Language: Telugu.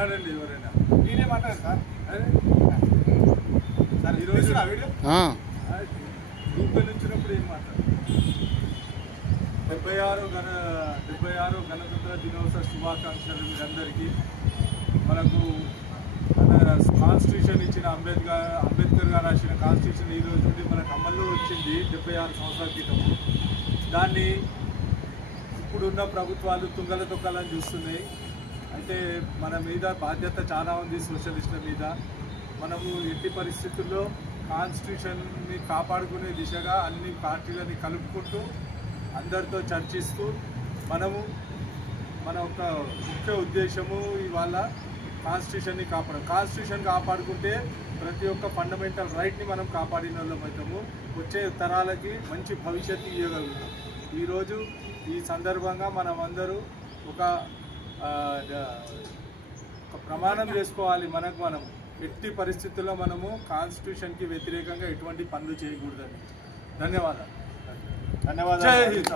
మాట్లాడండి ఎవరైనా. నేనే మాట్లాడాను సార్. సార్ ఈరోజు గ్రూప్లో నుంచినప్పుడు ఏం మాట్లాడారు? 76 గణతంత్ర దినోత్సవ శుభాకాంక్షలు మీరందరికీ. మనకు మన కాన్స్టిట్యూషన్ ఇచ్చిన అంబేద్కర్ గారు రాసిన కాన్స్టిట్యూషన్ ఈ రోజు నుండి మనకు అమల్లో వచ్చింది 76 సంవత్సరాల క్రితం. దాన్ని ఇప్పుడున్న ప్రభుత్వాలు తుంగల తొక్కాలని చూస్తున్నాయి. అయితే మన మీద బాధ్యత చాలా ఉంది సోషలిస్టుల మీద. మనము ఎట్టి పరిస్థితుల్లో కాన్స్టిట్యూషన్ని కాపాడుకునే దిశగా అన్ని పార్టీలని కలుపుకుంటూ అందరితో చర్చిస్తూ మన ఒక ముఖ్య ఉద్దేశము ఇవాళ కాన్స్టిట్యూషన్ని కాన్స్టిట్యూషన్ కాపాడుకుంటే ప్రతి ఒక్క ఫండమెంటల్ రైట్ని మనం కాపాడిన వాళ్ళం అవుతాము. వచ్చే తరాలకి మంచి భవిష్యత్తు ఇవ్వగలుగుతాం. ఈరోజు ఈ సందర్భంగా మనమందరూ ఒక ప్రమాణం చేసుకోవాలి. మనం ఎట్టి పరిస్థితుల్లో మనము కాన్స్టిట్యూషన్కి వ్యతిరేకంగా ఎటువంటి పనులు చేయకూడదని. ధన్యవాదాలు. జై హింద్.